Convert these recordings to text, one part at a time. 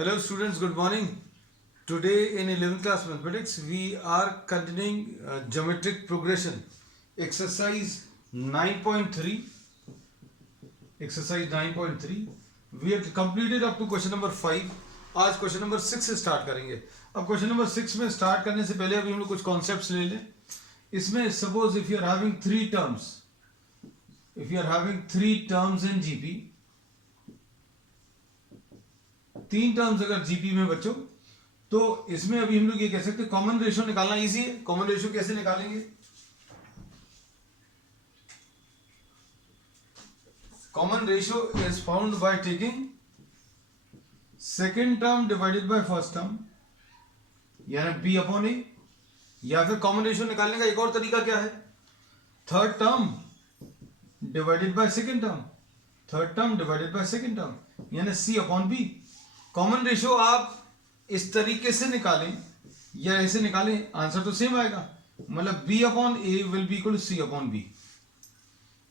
Hello students, good morning. Today in 11th class mathematics we are continuing geometric progression. Exercise 9.3. Exercise 9.3. We have completed up to question number 5. आज question number 6 से start करेंगे. अब question number 6 में start करने से पहले अभी हम लोग कुछ कॉन्सेप्ट्स ले लें. इसमें suppose if you are having three terms in GP, तीन टर्म्स अगर जीपी में बच्चों, तो इसमें अभी हम लोग ये कह सकते हैं कॉमन रेशियो निकालना इजी है. कॉमन रेशियो कैसे निकालेंगे? Common ratio is found by taking second term divided by first term, यानी बी अपॉन ए. या फिर कॉमन रेशियो निकालने का एक और तरीका क्या है? Third term divided by second term, third term divided by second term, यानी सी अपॉन बी. कॉमन रेशियो आप इस तरीके से निकालें या ऐसे निकालें, आंसर तो सेम आएगा. मतलब b upon a will be equal to c upon b.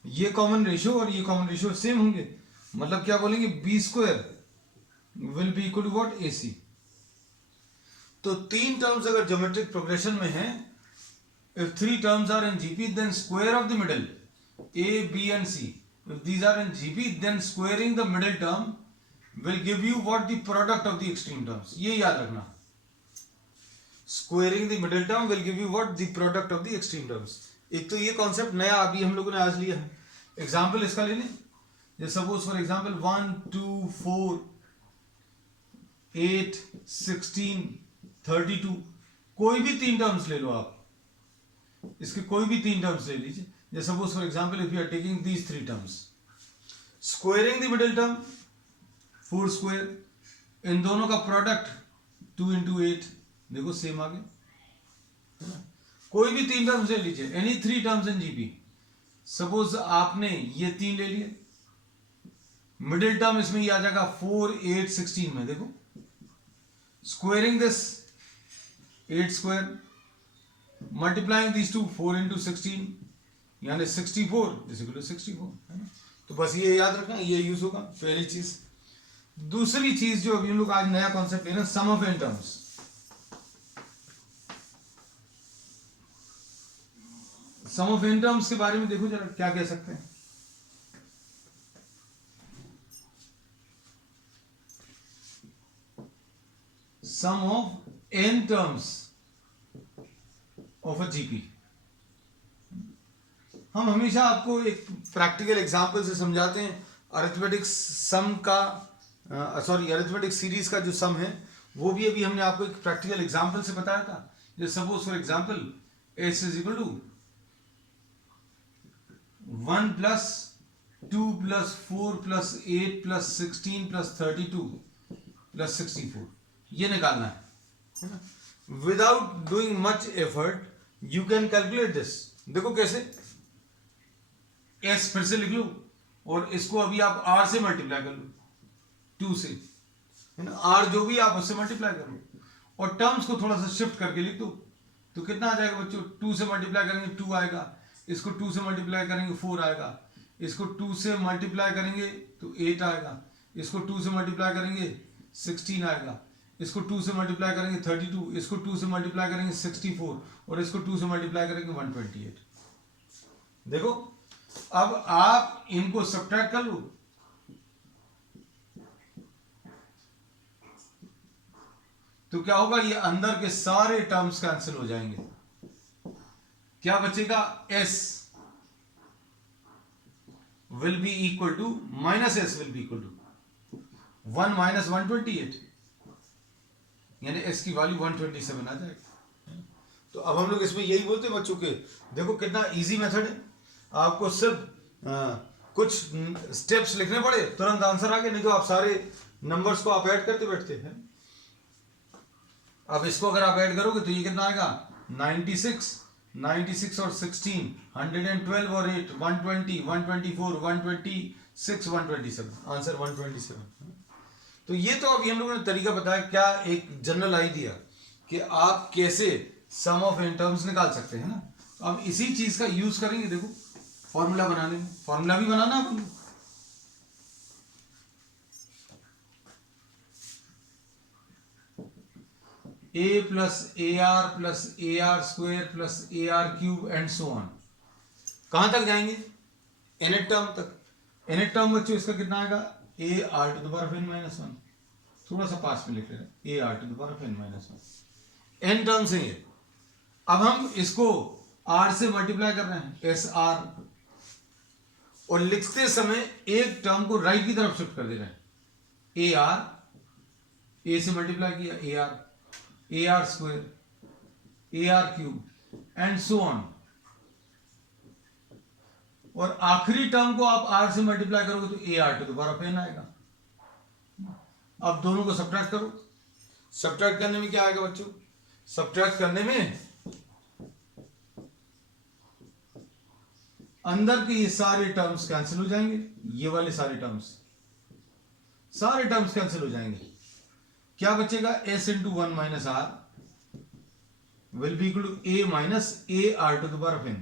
ये कॉमन रेशियो और ये कॉमन रेशियो सेम होंगे. मतलब क्या बोलेंगे? B square will be equal to what? A c. तो तीन टर्म्स अगर ज्योमेट्रिक प्रोग्रेशन में है, if three terms are in GP then square of the middle a b and c. If these are in GP then squaring the middle term will give you what the product of the extreme terms. ये याद रखना. Squaring the middle term will give you what? The product of the extreme terms. एक तो ये concept नया अभी हम लोगों ने आज लिया है. एग्जाम्पल इसका ले लें. जैसे सपोज फॉर एग्जाम्पल 1, 2, 4, 8, 16, 32, कोई भी तीन टर्म्स ले लो आप. इसके कोई भी तीन टर्म्स ले लीजिए. जैसे suppose for example if you are taking these three terms, squaring the middle term 4 square, इन दोनों का प्रोडक्ट 2 इंटू 8, देखो सेम आ गया. कोई भी तीन टर्म्स ले लीजिए, any three terms in GP. Suppose आपने ये तीन ले लिए, मिडिल टर्म इसमें ये आ जाएगा 4, 8, 16 में. देखो squaring this 8 square multiplying this to 4 into 16 यानी 64 इज इक्वल टू 64, है ना. तो बस ये याद रखना, ये यूज होगा पहली चीज. दूसरी चीज जो अभी हम लोग आज नया कॉन्सेप्ट ले रहे हैं, sum of n terms. Sum of n terms के बारे में देखो जरा क्या कह सकते हैं. Sum of n terms of a GP. हम हमेशा आपको एक प्रैक्टिकल एग्जांपल से समझाते हैं. अरिथमेटिक सम का अरिथमेटिक सीरीज का जो सम है वो भी अभी हमने आपको एक प्रैक्टिकल एग्जांपल से बताया था. जैसे suppose for example S is equal to 1 plus 2 plus 4 plus 8 plus 16 plus 32 plus 64. ये निकालना है ना. Without doing much effort you can calculate this. देखो कैसे, एस फिर से लिख लो और इसको अभी आप आर से मल्टीप्लाई कर लो, 2 से, है ना. आर जो भी आप उससे मल्टीप्लाई कर लो और टर्म्स को थोड़ा सा शिफ्ट करके लिख दो. तो कितना आ जाएगा बच्चों? 2 से मल्टीप्लाई करेंगे 2 आएगा, इसको 2 से मल्टीप्लाई करेंगे 4 आएगा, इसको 2 से मल्टीप्लाई करेंगे तो 8 आएगा, इसको 2 से मल्टीप्लाई करेंगे 16 आएगा, इसको 2 से मल्टीप्लाई करेंगे 32, इसको 2 से मल्टीप्लाई करेंगे 64 और इसको 2 से मल्टीप्लाई करेंगे 128. देखो अब आप इनको सब्ट्रैक्ट कर लो. तो क्या होगा? ये अंदर के सारे टर्म्स कैंसिल हो जाएंगे. क्या बचेगा? s will be equal to minus S will be equal to 1 minus 128, यानी s की वैल्यू 127 आ जाएगी. तो अब हम लोग इसमें यही बोलते हैं बच्चों के, देखो कितना इजी मेथड है. आपको सिर्फ कुछ स्टेप्स लिखने पड़े, तुरंत आंसर आ गया. नहीं तो आप सारे नंबर्स को आप ऐड करते बैठते हैं. अब इसको अगर आप ऐड करोगे तो ये कितना आएगा? 96, 96 और 16, 112 और 8, 120, 124, 126, 127. आंसर 127. तो ये तो अभी हम लोगों ने तरीका बताया, क्या एक जनरल आइडिया कि आप कैसे सम ऑफ एन टर्म्स निकाल सकते हैं ना. अब इसी चीज का यूज करेंगे. देखो फॉर्मूला बनाने में, फॉर्मूला भी बनाना अपन. A plus a r square plus a r cube and so on. कहां तक जाएंगे? nth टर्म तक। nth टर्म बच्चों इसका कितना आएगा? A are to the power of n minus one. थोड़ा सा पास में लिख रहे हैं, a are to the power of n minus one. n term से ये, अब हम इसको r से मल्टीप्लाई कर रहे हैं, एस आर, और लिखते समय एक टर्म को राइट की तरफ शिफ्ट कर दे रहे हैं। ए आर, ए से मल्टीप्लाई किया ए r square, A r cube and so on, और आखिरी टर्म को आप r से मल्टीप्लाई करोगे तो A are to the power of n आएगा। अब दोनों को सब्ट्रैक्ट करो। सब्ट्रैक्ट करने में क्या आएगा बच्चों? सब्ट्रैक्ट करने में अंदर के ये सारे टर्म्स कैंसिल हो जाएंगे, ये वाले सारे टर्म्स कैंसिल हो जाएंगे। क्या बचेगा? s into one minus R will be equal to A minus A are to the power of n, है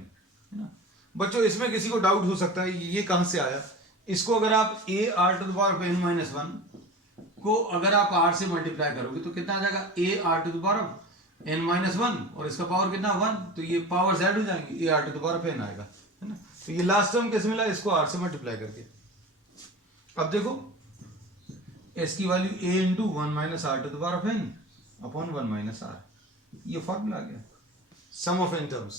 ना बच्चों? इसमें किसी को डाउट हो सकता है ये कहां से आया। इसको अगर आप A are to the power of n minus one को अगर आप r से मल्टीप्लाई करोगे तो कितना आ जाएगा? A are to the power of n minus one, और इसका पावर कितना? वन, तो ये पावर z हो जाएंगे, A are to the power of n आएगा, है ना। तो ये लास्ट टर्म कैसे मिला? इसको r से मल्टीप्लाई करके। अब देखो s की value a into one minus are to the power of n upon one minus R, ये फॉर्मूला आ गया सम ऑफ n टर्म्स।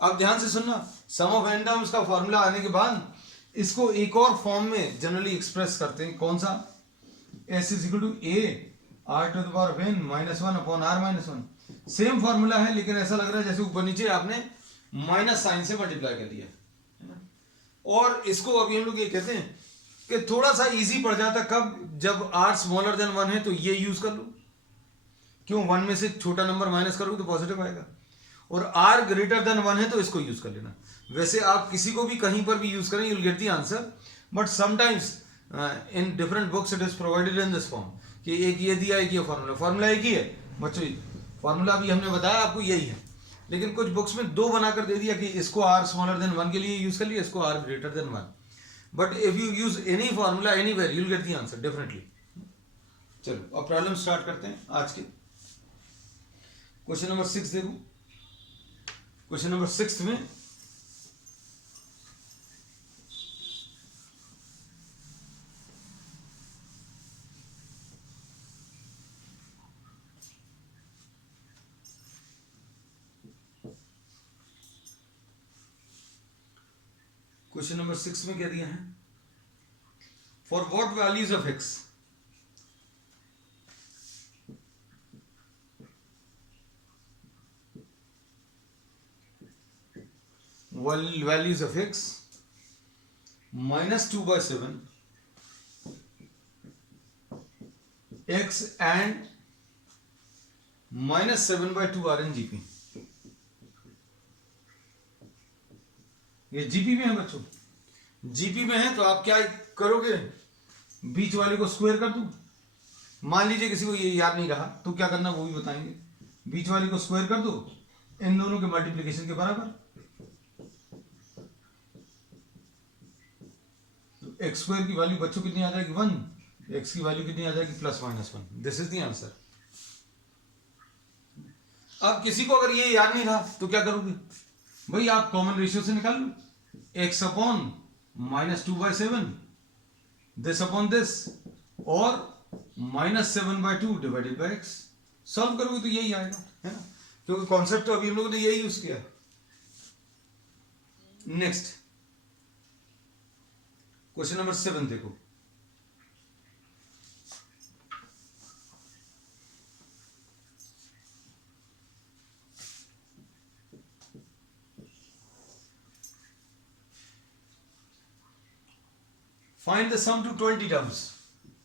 अब ध्यान से सुनना, सम ऑफ n टर्म्स का फॉर्मूला आने के बाद इसको एक और फॉर्म में जनरली एक्सप्रेस करते हैं। कौन सा? s is equal to a r to the power of n minus one upon r minus one. Same formula है, लेकिन ऐसा लग रहा है जैसे ऊपर नीचे आपने माइनस साइन से मल्टीप्लाई कर दिया, है ना। और इसको अभी हम लोग ये कहते हैं कि थोड़ा सा इजी पड़ जाता कब? जब r स्मॉलर देन वन है तो ये यूज कर लो। क्यों? वन में से छोटा नंबर माइनस करोगे तो पॉजिटिव आएगा, और r ग्रेटर देन वन है तो इसको यूज कर लेना। वैसे आप किसी को भी कहीं पर भी यूज करें, you will get the answer, but sometimes in different books it is provided in this form कि एक ये दिया, एक ये फॉर्मूला एक ही है बच्चों। फॉर्मूला भी हमने बताया आपको यही है, लेकिन कुछ बुक्स में दो बनाकर दे दिया कि इसको r स्मॉलर देन वन के लिए यूज कर लिया, इसको r greater than one. But if you use any formula anywhere you will get the answer definitely. चलो अब प्रॉब्लम स्टार्ट करते हैं आज के। क्वेश्चन नंबर 6 देखो। क्वेश्चन नंबर 6 में क्वेश्चन नंबर 6 में क्या दिया है? For what values of x values of x minus 2/7 x and minus 7/2 are in GP। ये जीपी में है बच्चों, जीपी में है तो आप क्या करोगे? बीच वाले को स्क्वायर कर दूं। मान लीजिए किसी को ये याद नहीं रहा तो क्या करना वो भी बताएंगे। बीच वाले को स्क्वायर कर दो इन दोनों के मल्टीप्लिकेशन के बराबर, तो एक्स स्क्वायर की वैल्यू बच्चों कितनी आ जाएगी? वन। एक्स की वैल्यू कितनी आ जाएगी? Plus minus one. This is the answer. अब किसी को अगर ये याद नहीं रहा तो क्या करोगे भाई? आप कॉमन रेशियो से निकाल लो, x upon minus 2/7 this upon this, और minus 7/2 divided by x. Solve करोगे तो यही आएगा, है ना, क्योंकि कॉन्सेप्ट तो अभी हम लोगों ने यही यूज किया। नेक्स्ट क्वेश्चन नंबर 7 देखो। Find the sum to 20 terms.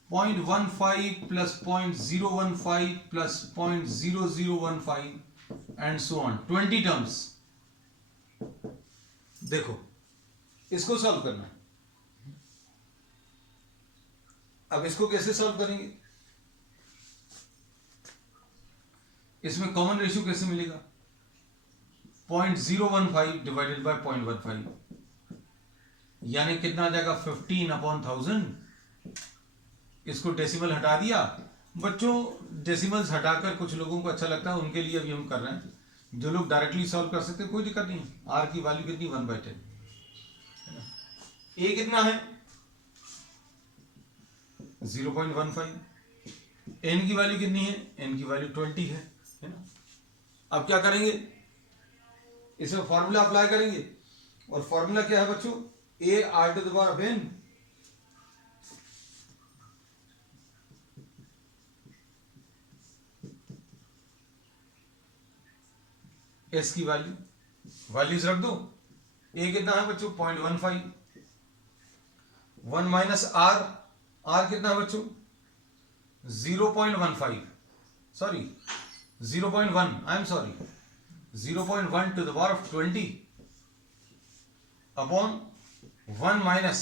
0.15 plus 0.015 plus 0.0015 and so on. 20 terms. देखो इसको सॉल्व करना है। अब इसको कैसे सॉल्व करेंगे? इसमें कॉमन रेशियो कैसे मिलेगा? 0.015 डिवाइडेड बाय 0.15, यानी कितना आ जाएगा? 15/1000। इसको डेसिमल हटा दिया बच्चों डेसिमल्स हटाकर कुछ लोगों को अच्छा लगता है, उनके लिए अभी हम कर रहे हैं। जो लोग डायरेक्टली सॉल्व कर सकते हैं कोई दिक्कत नहीं है। आर की वैल्यू कितनी 1/10, ए कितना है 0.15, एन की वैल्यू कितनी है, एन की वैल्यू 20 है ना। अब क्या करेंगे, इसमें फॉर्मूला अप्लाई करेंगे, और फॉर्मूला क्या है बच्चों, A are to the power of N S की वैल्यूज रख दो। ए कितना है बच्चों 0.15, 1 माइनस आर, आर कितना है बच्चों 0.15, sorry 0.1, I am sorry 0.1 to the power of 20 upon 1 minus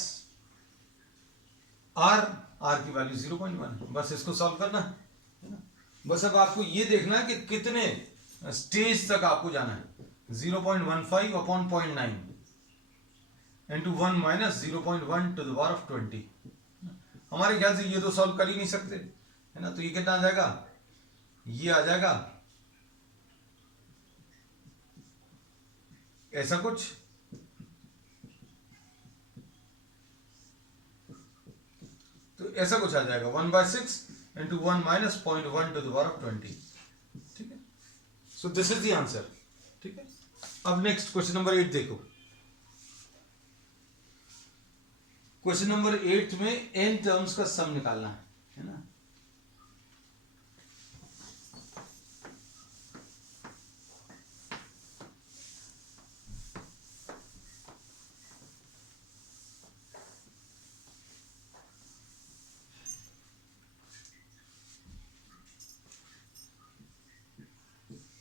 R, R की वैल्यू 0.1। बस इसको सॉल्व करना है ना। बस अब आपको ये देखना है कि कितने स्टेज तक आपको जाना है। 0.15 upon 0.9 into 1 minus 0.1 to the power of 20। हमारे ख्याल से ये तो सॉल्व कर ही नहीं सकते है ना, तो ये कितना आ जाएगा, ये आ जाएगा ऐसा कुछ, तो ऐसा कुछ आ जाएगा 1/6 into 1 minus 0.1 to the power of 20। ठीक है, so this is the answer. ठीक है, अब नेक्स्ट क्वेश्चन नंबर 8 देखो। क्वेश्चन नंबर 8 में n टर्म्स का सम निकालना है ना।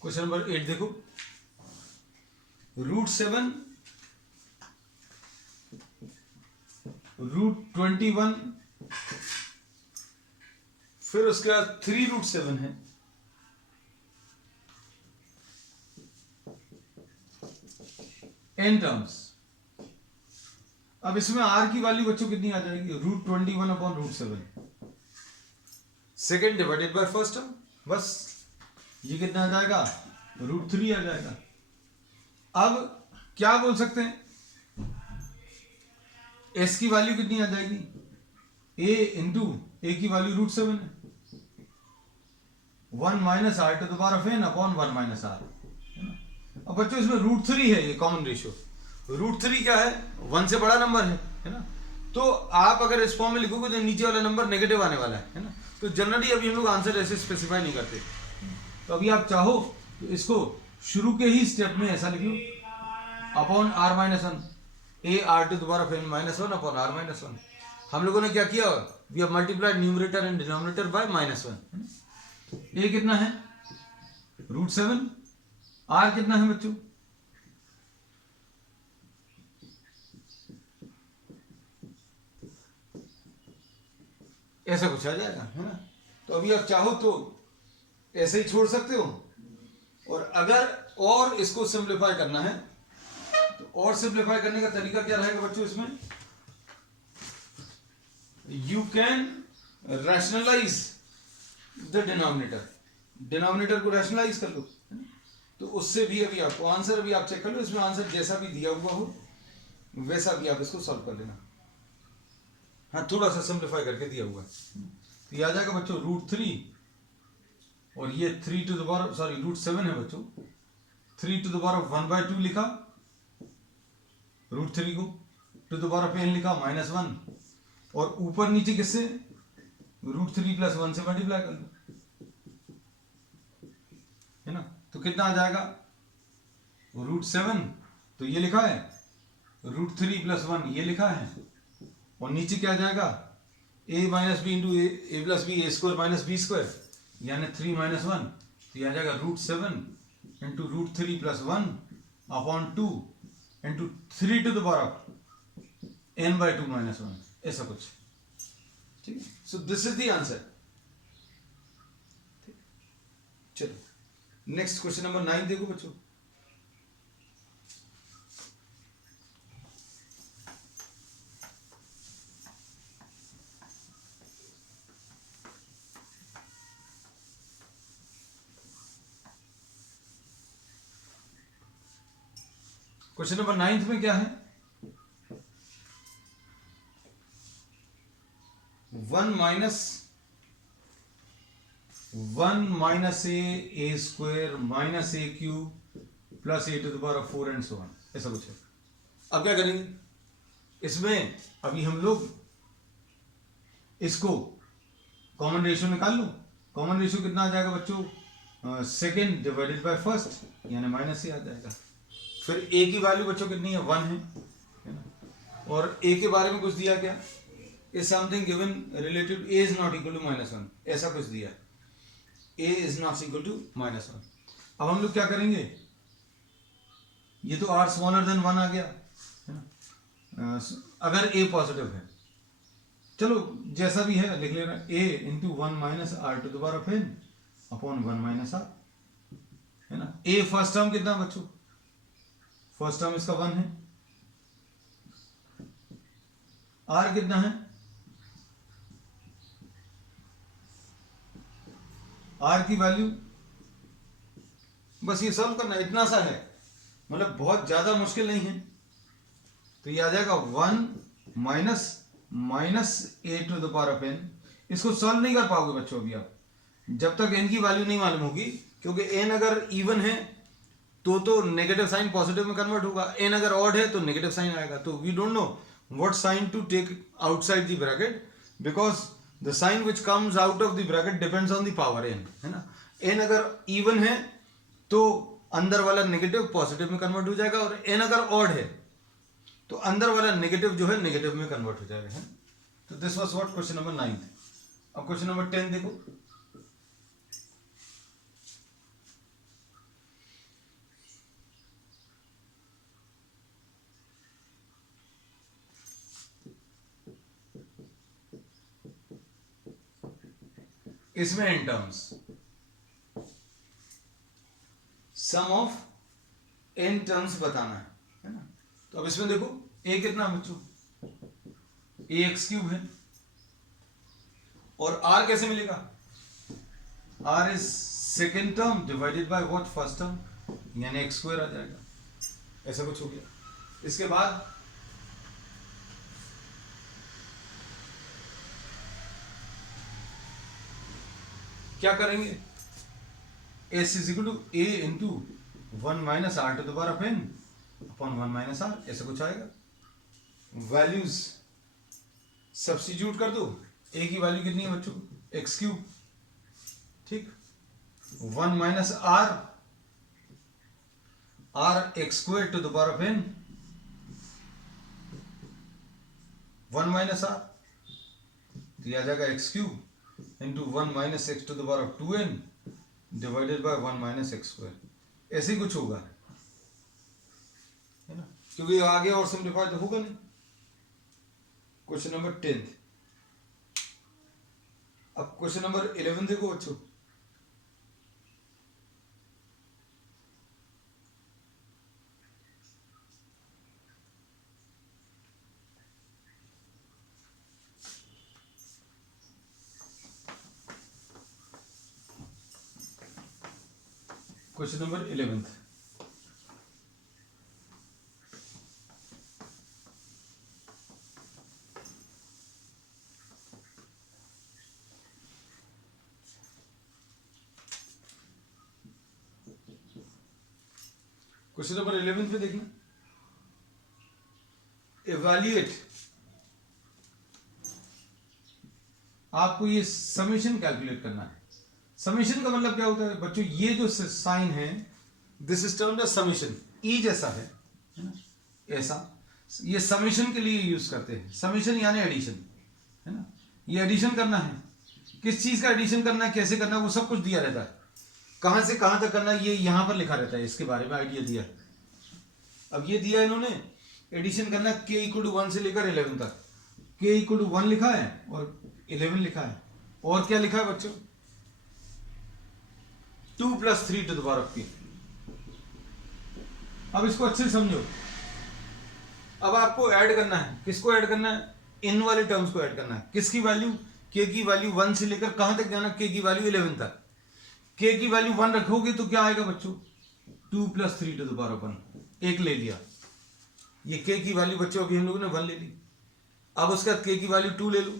क्वेश्चन नंबर 8 देखो, √7 √21 फिर उसके बाद 3√7 है, n टर्म्स। अब इसमें r की वैल्यू बच्चों कितनी आ जाएगी, √21 upon √7, second divided by first term, बस ये कितना आ जाएगा √3 आ जाएगा। अब क्या बोल सकते हैं, s की वैल्यू कितनी आ जाएगी, a इंटू ए की वैल्यू √7 है, 1 minus are to the power of n upon 1 minus R. अब बच्चों इसमें √3 है, ये कॉमन रेशियो, √3 क्या है 1 से बड़ा नंबर है ना। तो आप अगर इस फॉर्म में लिखोगे तो नीचे वाला नंबर नेगेटिव आने वाला है ना। तो जनरली अभी हम लोग आंसर ऐसे स्पेसिफाई नहीं करते, तो अभी आप चाहो तो इसको शुरू के ही स्टेप में ऐसा लिख लो, upon r-1, a are to the power of n -1 upon r-1। हम लोगों ने क्या किया, we have multiplied numerator and denominator by -1। A कितना है √7, r कितना है बच्चों, ऐसा कुछ आ जाएगा है ना। तो अभी आप चाहो तो ऐसे ही छोड़ सकते हो, और अगर और इसको सिंप्लीफाई करना है तो और सिंप्लीफाई करने का तरीका क्या रहेगा बच्चों, इसमें you can rationalise the denominator, denominator को रैशनलाइज कर लो, तो उससे भी अभी आपको आंसर, अभी आप चेक कर लो, इसमें आंसर जैसा भी दिया हुआ हो वैसा भी आप इसको सॉल्व कर लेना। हाँ, थोड़ा सा सिंप्लीफाई करके दिया हुआ है, तो ये आ जाएगा बच्चों √3, और ये 3 टू द पावर, सॉरी √7 है बच्चों, 3 टू द पावर ऑफ 1/2 लिखा, √3 को to the power of n लिखा -1, और ऊपर नीचे किससे √3 + 1 से मल्टीप्लाई कर लो, है ना। तो कितना आ जाएगा √7, तो ये लिखा है, √3 + 1 ये लिखा है, और नीचे क्या आ जाएगा a - b into a + b a² - b², यानी 3 - 1, तो ये आ जाएगा √7 into √3 + 1 upon 2 into 3 to the power of n/2 - 1, ऐसा कुछ। ठीक है, so this is the answer. चलो नेक्स्ट क्वेश्चन नंबर 9 देखो बच्चों। क्वेश्चन नंबर 9 में क्या है? 1 minus a square minus a cube plus a to the power of 4 and so on, ऐसा कुछ है। अब क्या करेंगे इसमें? अभी हम लोग इसको कॉमन रेशियो निकाल लो। कॉमन रेशियो कितना आ जाएगा बच्चों? सेकेंड डिवाइडेड बाय फर्स्ट, यानी माइनस से आ जाएगा। फिर ए की वैल्यू बच्चों कितनी है? 1 है ना। और ए के बारे में कुछ दिया क्या? Is something given relative a is not equal to -1, ऐसा कुछ दिया। A is not equal to -1। अब हम लोग क्या करेंगे? ये तो r स्मॉलर देन 1 आ गया है ना। अगर a पॉजिटिव है, चलो जैसा भी है लिख लेना, a into 1 minus are to the power of n upon 1 minus r, है ना। a फर्स्ट टर्म कितना बच्चों? फर्स्ट टर्म इसका 1 है। r कितना है? r की वैल्यू बस ये सॉल्व करना, इतना सा है, मतलब बहुत ज्यादा मुश्किल नहीं है। तो ये आ जाएगा 1 minus a to the power of n। इसको सॉल्व नहीं कर पाओगे बच्चों अभी आप, जब तक n की वैल्यू नहीं मालूम होगी, क्योंकि n अगर इवन है तो नेगेटिव साइन पॉजिटिव में कन्वर्ट होगा, n अगर ऑड है तो नेगेटिव साइन आएगा। तो we don't know what sign to take outside the bracket, because the sign which comes out of the bracket depends on the power n, है ना। n अगर इवन है तो अंदर वाला नेगेटिव पॉजिटिव में कन्वर्ट हो जाएगा, और n अगर ऑड है तो अंदर वाला नेगेटिव जो है नेगेटिव में कन्वर्ट हो जाएगा, है। तो this was what question number 9। अब क्वेश्चन नंबर 10 देखो। इसमें in terms sum of n terms बताना है ना। तो अब इसमें देखो a कितना बच्चों? ax³ है, और r कैसे मिलेगा? r is second term divided by what? First term, यानी x² आ जाएगा, ऐसा कुछ हो गया। इसके बाद क्या करेंगे? s is equal to a into 1 minus are to the power of n upon 1 minus r, ऐसा कुछ आएगा। वैल्यूज सब्स्टिट्यूट कर दो। a की वैल्यू कितनी है बच्चों? x³, ठीक। 1 minus r x² to the power of n, 1 minus r, तो यह आ जाएगा x³ into 1 minus x to the power of 2n divided by 1 minus x², ऐसे ही कुछ होगा, है ना, क्योंकि आगे और सिंप्लीफाई तो होगा नहीं। Question number 10। अब क्वेश्चन नंबर 11 देखो बच्चों। Question number 11। क्वेश्चन नंबर 11 पे देखना, इवैल्यूएट, आपको ये समेशन कैलकुलेट करना है। समेशन का मतलब क्या होता है बच्चों? ये जो साइन है this is termed as summation, E जैसा है ना, ऐसा, ये समेशन के लिए यूज करते हैं। समेशन यानी एडिशन, है ना। ये एडिशन करना है, किस चीज का एडिशन करना है, कैसे करना है, वो सब कुछ दिया रहता है। कहां से कहां तक करना है ये यहां पर लिखा रहता है, इसके बारे में आइडिया दिया है। अब ये दिया इन्होंने, एडिशन करना k इक्वल टू 1 से लेकर 11 तक। k इक्वल टू 1 लिखा है और 11 लिखा है, और क्या लिखा है बच्चों? 2 + 3 to the power of k। अब इसको अच्छे से समझो। अब आपको ऐड करना है, किसको ऐड करना है? इन वाले टर्म्स को ऐड करना है। किसकी वैल्यू? k की वैल्यू 1 से लेकर कहां तक जाना? k की वैल्यू 11 तक। k की वैल्यू 1 रखोगे तो क्या आएगा बच्चों? 2 + 3 टू द पावर ऑफ 1, एक ले लिया। ये k की वैल्यू बच्चों अभी हम लोगों ने 1 ले ली। अब उसके बाद k की वैल्यू 2 ले लो।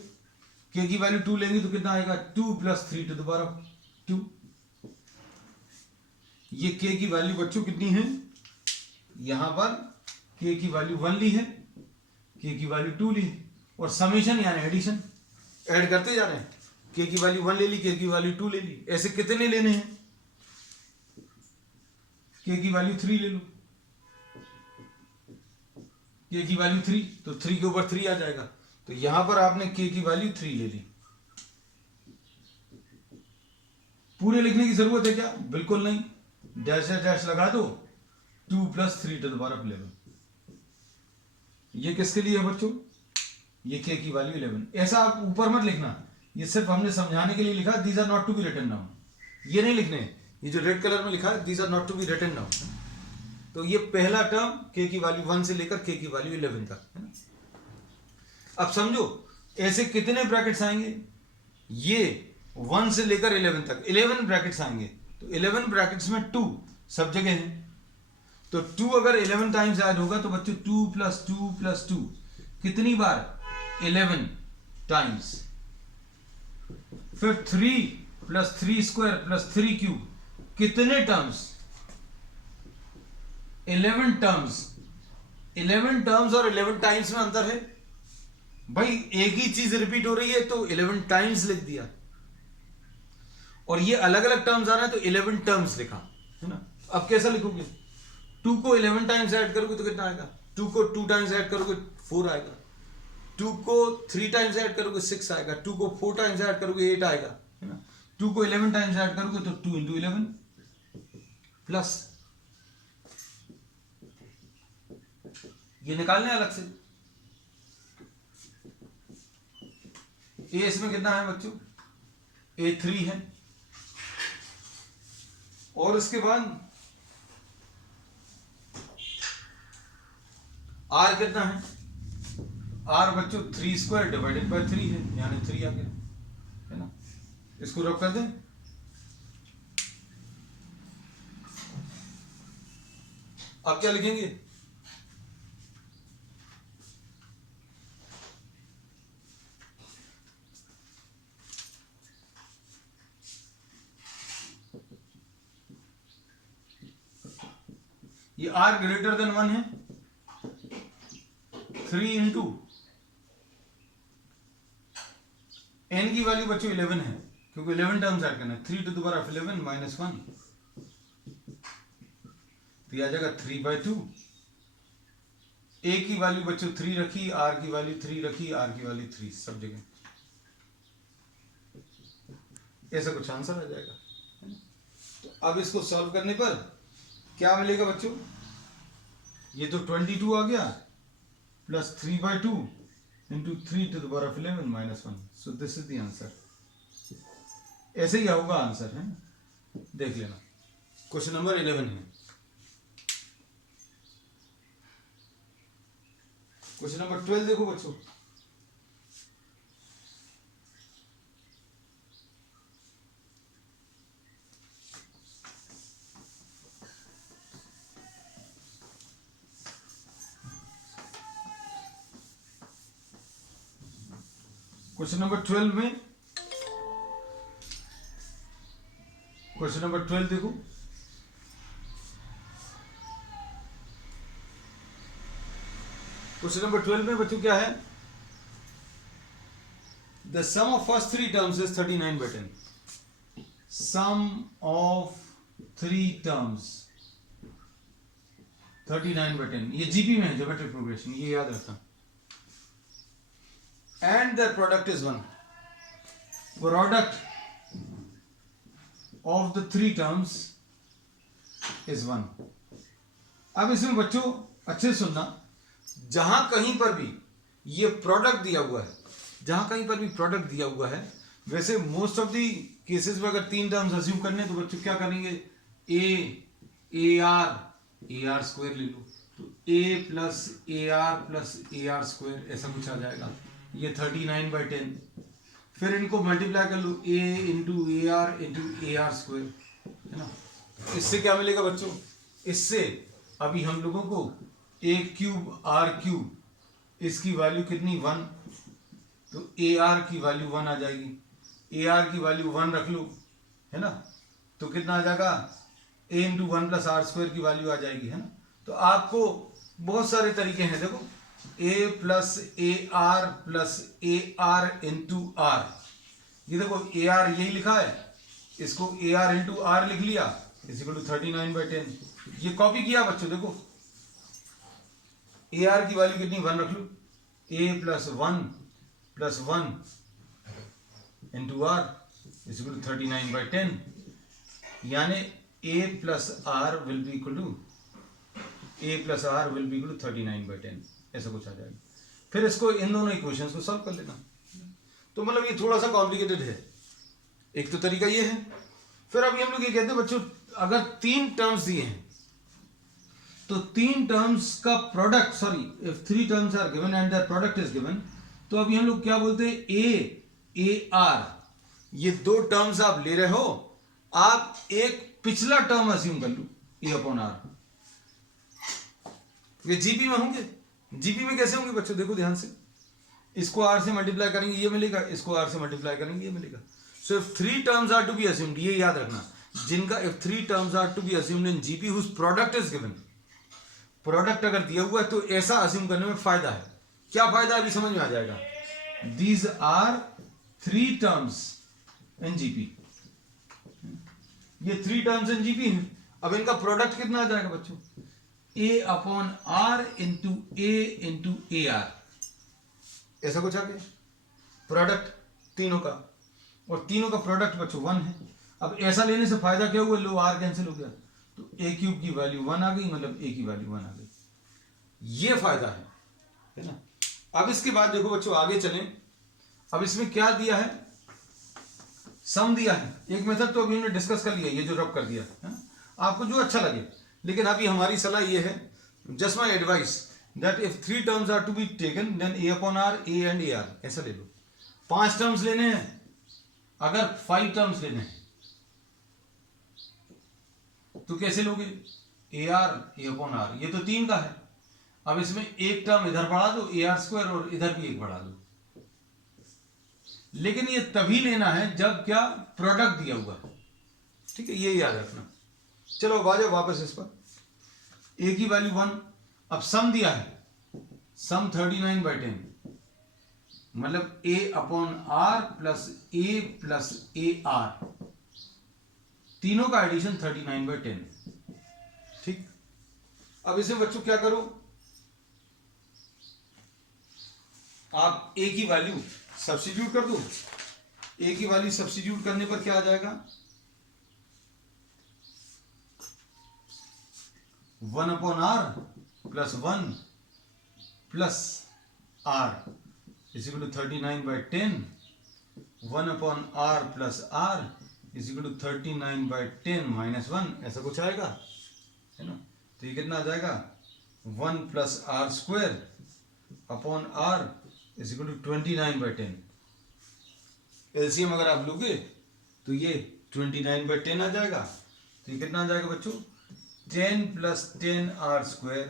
k की वैल्यू 2 लेंगे तो कितना आएगा 2 + 3 टू द पावर ऑफ 2। ये k की वैल्यू बच्चों कितनी है, यहां पर k की वैल्यू 1 ली है, k की वैल्यू 2 ली है, और समेशन यानी एडिशन ऐड करते जा रहे हैं। k की वैल्यू 1 ले ली, k की वैल्यू 2 ले ली, ऐसे कितने लेने हैं, k की वैल्यू 3 ले लो, k की वैल्यू 3, तो 3 के ऊपर 3 आ जाएगा, तो यहां पर आपने k की वैल्यू 3 ले ली। पूरे लिखने की जरूरत है क्या, बिल्कुल नहीं, डैश डैश लगा दो, 2 + 3 टू द पावर ऑफ 11। ये किसके लिए है बच्चों, ये k की वैल्यू 11। ऐसा आप ऊपर मत लिखना, ये सिर्फ हमने समझाने के लिए लिखा, these are not to be written now, ये नहीं लिखने, ये जो रेड कलर में लिखा है these are not to be written now. तो ये पहला टर्म k की वैल्यू 1 से लेकर k की वैल्यू 11 तक है ना। अब समझो ऐसे कितने ब्रैकेट्स आएंगे, ये 1 से लेकर 11 तक 11 ब्रैकेट्स आएंगे, तो 11 ब्रैकेट्स में 2 सब जगह है, तो 2 अगर 11 टाइम्स ऐड होगा तो बच्चों 2 + 2 + 2 कितनी बार, 11 टाइम्स। फिर 3 + 3² + 3³ कितने टर्म्स, 11 टर्म्स। 11 टर्म्स और 11 टाइम्स में अंतर है भाई, एक ही चीज रिपीट हो रही है तो 11 टाइम्स लिख दिया, और ये अलग अलग टर्म्स आ रहे हैं तो 11 टर्म्स लिखा है ना। अब कैसा लिखोगे, 2 को 11 टाइम्स ऐड करोगे तो कितना आएगा, 2 को 2 टाइम्स ऐड करोगे 4 आएगा, 2 को 3 टाइम्स ऐड करोगे 6 आएगा, 2 को 4 टाइम्स ऐड करोगे 8 आएगा है ना। 2 को 11 टाइम्स ऐड करोगे तो 2 × 11 प्लस ये निकालने अलग से। ए इसमें कितना है बच्चों, A 3 है, और उसके बाद R कितना है, R बच्चों 3² / 3 है, यानी 3 आ गया है ना। इसको रब कर दें, अब क्या लिखेंगे, ये R > 1 है, 3 × n की वैल्यू बच्चों 11 है, क्योंकि 11 टर्म्स ऐड करना है, 3 टू द पावर ऑफ 11 - 1, तो आ जाएगा 3/2। a की वैल्यू बच्चों 3 रखी, r की वैल्यू 3 रखी, r की वैल्यू 3 सब जगह, ऐसा कुछ आंसर आ जाएगा। तो अब इसको सॉल्व करने पर क्या मिलेगा बच्चों, ये तो 22 आ गया, plus 3/2 × 3 to the power of 11 - 1, so this is the answer. ऐसे ही होगा आंसर है, देख लेना। क्वेश्चन नंबर 11 है। क्वेश्चन नंबर 12 देखो बच्चों, क्वेश्चन नंबर 12 में, क्वेश्चन नंबर 12 देखो, क्वेश्चन नंबर 12 में बच्चों क्या है, the sum of first 3 terms is 39/10। Sum of 3 terms 39/10, ये जीपी में है, ज्योमेट्रिक प्रोग्रेशन, ये याद रखना। And the product is 1, product of the 3 terms is 1। अब इसमें बच्चों अच्छे से सुनना, जहां कहीं पर भी ये प्रोडक्ट दिया हुआ है, जहां कहीं पर भी प्रोडक्ट दिया हुआ है, वैसे मोस्ट ऑफ दी केसेस में अगर 3 टर्म्स अज्यूम करने तो बच्चों क्या करेंगे, AR स्क्वायर ले लो, तो A + AR + AR स्क्वायर ऐसा कुछ आ जाएगा, ये 39/10। फिर इनको मल्टीप्लाई कर लो, A × AR × AR स्क्वायर है ना। इससे क्या मिलेगा बच्चों, इससे अभी हम लोगों को ए क्यूब आर क्यूब, इसकी वैल्यू कितनी 1, तो ए आर की वैल्यू 1 आ जाएगी। ए आर की वैल्यू 1 रख लो, है ना, तो कितना आ जाएगा, ए इंटू 1 प्लस आर स्क्वायर की वैल्यू आ जाएगी, है ना। तो आपको बहुत सारे तरीके हैं, देखो a plus a r plus a r into r, ये देखो ए आर यही लिखा है, इसको ए आर इंटू आर लिख लिया, इज इक्वल टू 39/10। ये कॉपी किया बच्चों, देखो ए आर की वैल्यू कितनी 1 रख लो, a plus 1 into r is equal to 39/10, यानी a plus r will be equal to 39/10, ऐसा कुछ आ जाएगा। फिर इसको इन दोनों इक्वेशंस को सॉल्व कर लेना। तो मतलब ये थोड़ा सा कॉम्प्लिकेटेड है, एक तो तरीका ये है। फिर अभी हम लोग ये कहते हैं बच्चों, अगर 3 टर्म्स दिए हैं तो 3 टर्म्स का product, sorry if 3 terms are given and their product is given, तो अभी हम लोग क्या बोलते हैं, ए आर, ये 2 टर्म्स आप ले रहे हो, आप एक पिछला टर्म अज्यूम कर लो ए अपॉन आर, ये जीपी में होंगे। जीपी में कैसे होंगे बच्चों, देखो ध्यान से, इसको आर से मल्टीप्लाई करेंगे ये मिलेगा, इसको आर से मल्टीप्लाई करेंगे ये मिलेगा। So if 3 terms are to be assumed, ये याद रखना, जिनका if 3 terms are to be assumed in GP whose product is given, product अगर दिया हुआ है तो ऐसा अज्यूम करने में फायदा है। क्या फायदा है अभी समझ में आ जाएगा। These are 3 terms in GP, ये 3 टर्म्स इन जीपी हैं। अब इनका प्रोडक्ट कितना आ जाएगा बच्चों, a upon r into a r, ऐसा कुछ आ गया प्रोडक्ट तीनों का, और तीनों का प्रोडक्ट बच्चों 1 है। अब ऐसा लेने से फायदा क्या हुआ, लो आर कैंसिल हो गया, तो ए क्यूब की वैल्यू 1 आ गई, मतलब ए की वैल्यू 1 आ गई, ये फायदा है ना। अब इसके बाद देखो बच्चों आगे चलें, अब इसमें क्या दिया है, सम दिया है। एक मेथड तो अभी हमने डिस्कस कर लिया, ये जो रब कर दिया है ना, आपको जो अच्छा लगे, लेकिन अभी हमारी सलाह ये है, just my advice that if 3 terms are to be taken then a upon r, a and a r, ऐसा ले लो। 5 टर्म्स लेने हैं, अगर 5 टर्म्स लेने हैं तो कैसे लोगे, a r a upon r, ये तो 3 का है, अब इसमें एक टर्म इधर बढ़ा दो ए आर स्क्वायर, और इधर भी एक बढ़ा दो, लेकिन ये तभी लेना है जब क्या, प्रोडक्ट दिया हुआ है, ठीक है, ये याद रखना। चलो अब आ जाओ वापस इस पर, ए की वैल्यू 1, अब सम दिया है, सम 39/10, मतलब a upon r plus a r, तीनों का एडिशन 39/10, ठीक। अब इसे बच्चों क्या करो, आप ए की वैल्यू सब्स्टिट्यूट कर दो। ए की वैल्यू सब्स्टिट्यूट करने पर क्या आ जाएगा, 1 upon r plus 1 plus r is equal to 39/10, 1 upon r plus r is equal to 39/10 minus 1, ऐसा कुछ आएगा, है ना। तो ये कितना आ जाएगा, 1 plus r square upon r is equal to 29/10। LCM अगर आप लोगे तो ये 29/10 आ जाएगा, तो ये कितना आ जाएगा बच्चों, 10 plus 10 r square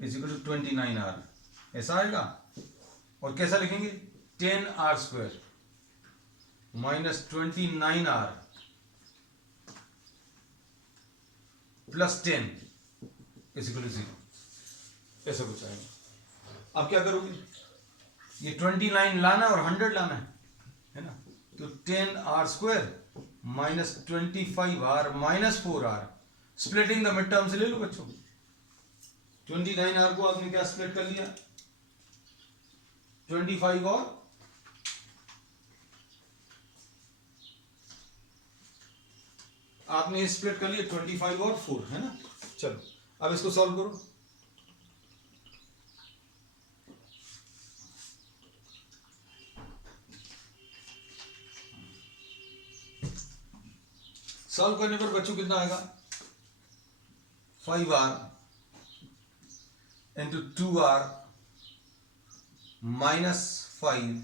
is equal to 29 r, ऐसा आएगा। और कैसा लिखेंगे, 10 r square minus 29 r plus 10 is equal to 0, ऐसा कुछ आएगा। अब क्या करोगे, ये 29 लाना और 100 लाना है ना, तो 10 r square minus 25 r minus 4 r, splitting the mid term से ले लो बच्चों। 29 आर को आपने क्या स्प्लिट कर लिया, 25 और आपने स्प्लिट कर लिया 25 और 4, है ना। चलो अब इसको सॉल्व करो। सॉल्व करने पर बच्चों कितना आएगा, 5r into 2r minus 5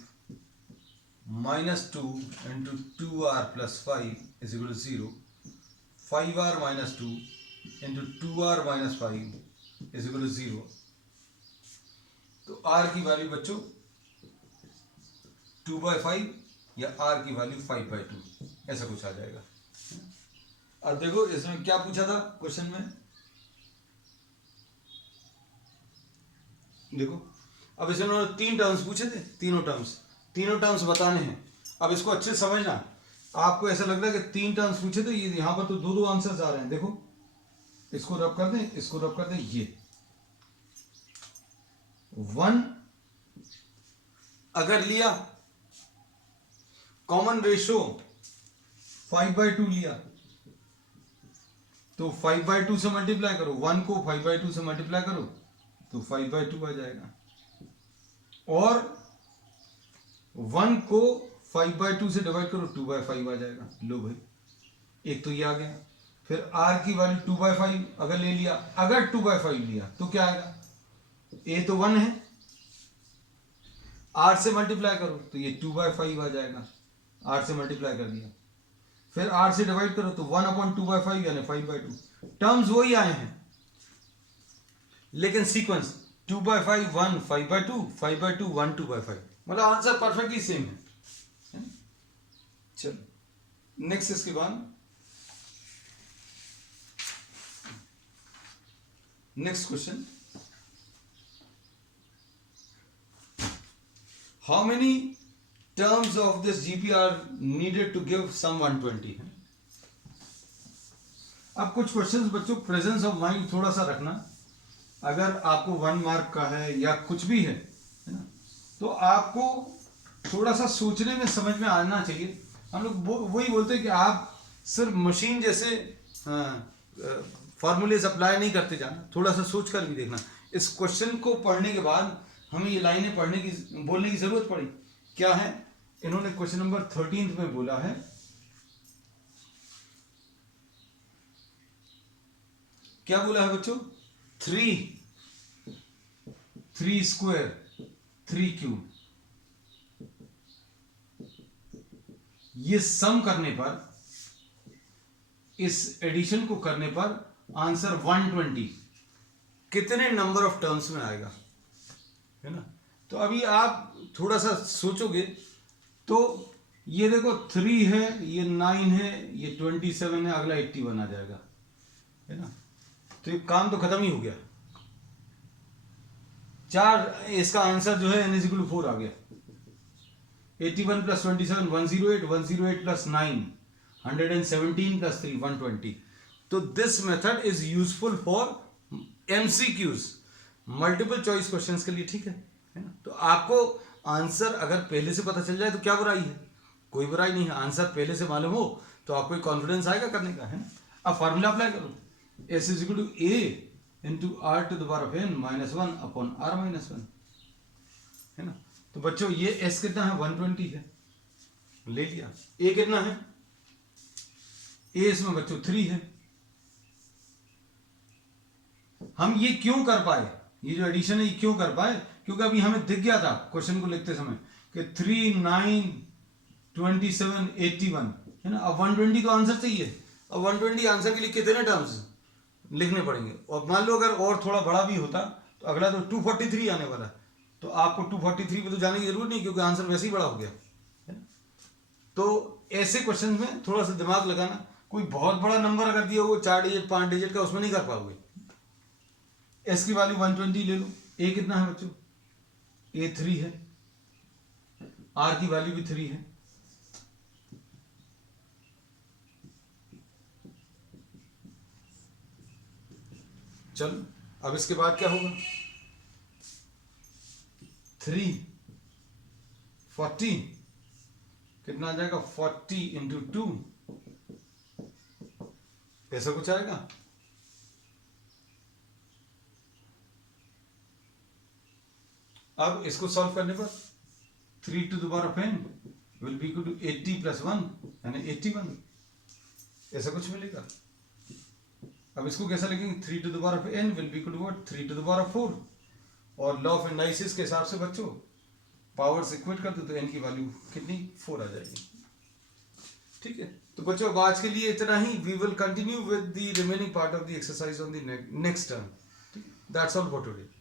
minus 2 into 2r plus 5 is equal to 0, 5r minus 2 into 2r minus 5 is equal to 0। तो r की वैल्यू बच्चों 2/5 या r की वैल्यू 5/2 ऐसा कुछ आ जाएगा। अब देखो इसमें क्या पूछा था क्वेश्चन में, देखो अब इसमें उन्होंने 3 टर्म्स पूछे थे, तीनों टर्म्स बताने हैं। अब इसको अच्छे से समझना, आपको ऐसा लग रहा है कि 3 टर्म्स पूछे तो ये यहां पर तो 2 आंसर्स आ रहे हैं। देखो इसको रब कर दें, इसको रब कर दें, ये 1 अगर लिया कॉमन रेशो 5/2 लिया तो 5/2 से मल्टीप्लाई करो, 1 को 5/2 से मल्टीप्लाई करो तो 5/2 आ जाएगा, और 1 को 5/2 से डिवाइड करो 2/5 आ जाएगा। लो भाई, एक तो ये आ गया। फिर r की वैल्यू 2/5 अगर ले लिया, अगर 2/5 लिया तो क्या आएगा, a तो 1 है, r से मल्टीप्लाई करो तो ये 2/5 आ जाएगा, r से मल्टीप्लाई कर दिया। फिर r से डिवाइड करो तो 1/2/5 यानी 5/2। टर्म्स वही आए हैं लेकिन सीक्वेंस 2/5 1 5/2 5/2 1 2/5, मतलब आंसर परफेक्टली सेम है। चलो नेक्स्ट, इसके बाद next question, how many terms of this GP are needed to give sum 120 है। अब कुछ क्वेश्चंस बच्चों प्रेजेंस ऑफ माइंड थोड़ा सा रखना, अगर आपको 1 मार्क का है या कुछ भी है ना, तो आपको थोड़ा सा सोचने में समझ में आना चाहिए। हम लोग वही बोलते हैं कि आप सिर्फ मशीन जैसे फॉर्मूलेज अप्लाई नहीं करते जाना, थोड़ा सा सोच कर भी देखना। इस क्वेश्चन को पढ़ने के बाद हमें ये लाइनें बोलने की जरूरत पड़ी। क्या है, इन्होंने क्वेश्चन नंबर 13 में बोला है, क्या बोला है बच्चों, 3 स्क्वायर 3 क्यूब, ये सम करने पर, इस एडिशन को करने पर आंसर 120 कितने नंबर ऑफ टर्म्स में आएगा, है ना। तो अभी आप थोड़ा सा सोचोगे तो ये देखो 3 है, ये 9 है, ये 27 है, अगला 81 आ जाएगा, है ना। तो ये काम तो खत्म ही हो गया, 4 इसका आंसर जो है n = 4 आ गया। 81 + 27 108, 108 + 9 117 + 3 120। तो this method is useful for MCQs, multiple choice questions के लिए, ठीक है ना। तो आपको आंसर अगर पहले से पता चल जाए तो क्या बुराई है, कोई बुराई नहीं है। आंसर पहले से मालूम हो तो आपको एक कॉन्फिडेंस आएगा करने का, है ना। अब फार्मूला अप्लाई करो, S = A × r⁻n - 1 / r-1, है ना। तो बच्चों ये S कितना है, 120 है, ले लिया। A कितना है, A इसमें बच्चों 3 है। हम ये क्यों कर पाए, ये जो एडिशन है ये क्यों कर पाए, क्योंकि अभी हमें दिख गया था क्वेश्चन को लिखते समय कि 3 9 27 81, है ना। अब 120 तो आंसर चाहिए, अब 120 आंसर के लिए कितने टर्म्स लिखने पड़ेंगे, और मान लो अगर और थोड़ा बड़ा भी होता तो अगला तो 243 आने वाला है, तो आपको 243 पे तो जाने की जरूरत नहीं क्योंकि आंसर वैसे ही बड़ा हो गया, है ना। तो ऐसे क्वेश्चन में थोड़ा सा दिमाग लगाना, कोई बहुत बड़ा नंबर अगर दिया हो 4 डिजिट 5 डिजिट का, उसमें नहीं कर पाओगे। S की वैल्यू 120 ले लो। A कितना है बच्चों, A 3 है, R की वैल्यू भी 3 है। चलो अब इसके बाद क्या होगा, 3 40 कितना आ जाएगा, 40 × 2 ऐसा कुछ आएगा। अब इसको सॉल्व करने पर 3⁻n will be equal to 80 + 1 यानी 81, ऐसा कुछ मिलेगा। अब इसको कैसा लिखेंगे, 3⁻n will be equal to what, 3⁴, और लॉ ऑफ एनालिसिस के हिसाब से बच्चों पावर्स इक्वेट कर दो तो n की वैल्यू कितनी, 4 आ जाएगी, ठीक है। तो बच्चों अब आज के लिए इतना ही। We will continue with the remaining part of the exercise on the next term, ठीक है। That's all for today.